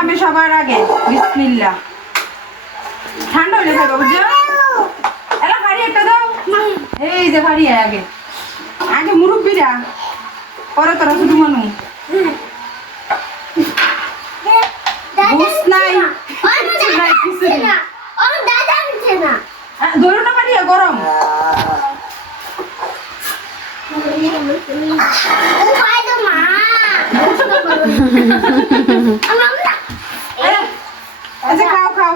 আমি সবার আগে বিসমিল্লাহ। ঠান্ডা হলে খাইবা বুঝছো? এলা ফাড়ি একটা দাও। এই যে ফাড়ি আগে আগে মুরব্বীরা পরে তোরা শুধু মানুষ বুঝ নাই কিছু ধরো না ফাড়িয়া গরম আচ্ছা খাও খাও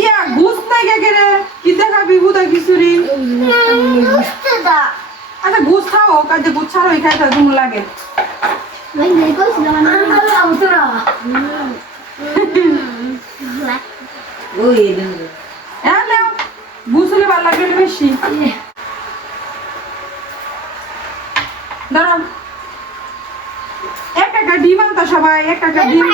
ইয়া গুছ নাই কে রে কি দেখাবি বুদা খিচুড়ি আচ্ছা গুছ খাও কাজে গুছ ছাড়ো এই খাইতে তুমি লাগে হ্যাঁ নাও গুছ হলে ভালো লাগবে বেশি দাঁড়াও একটা ডিম আনতো সবাই একটা ডিম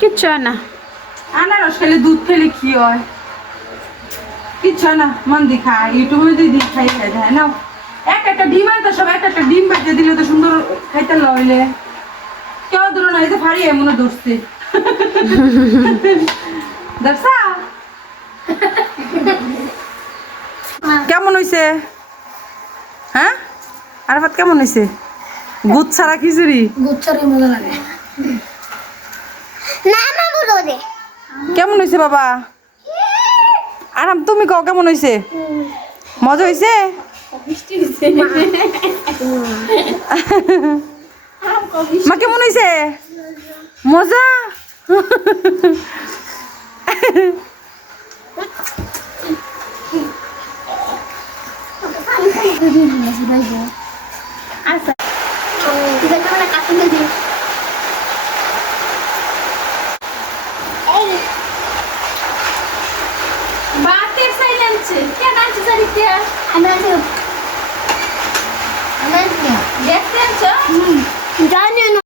কিচ্ছু না আনারস খেলে দুধ খেলে কি হয় কিচ্ছু না মন দেখা ইউটিউবে দিদি খাই খাই যায় না একটা ডিম আনতো সবাই একটা ডিম বেঁচে দিলে তো সুন্দর খাইতে লইলে কেউ ধরো না এই যে ফাড়ি এমন ধরছে দেখছা কেমন হইছে হ্যাঁ আরাফাত কেমন হইছে গুদ ছাড়া খিচুড়ি মজা লাগে কেমন হইছে বাবা আরাম তুমি কও কেমন হইছে মজা হইছে মা কেমন হইছে মজা আচ্ছা বাতের সাইলেন্স কেন আছে সারিতে দেখতে আছো জানি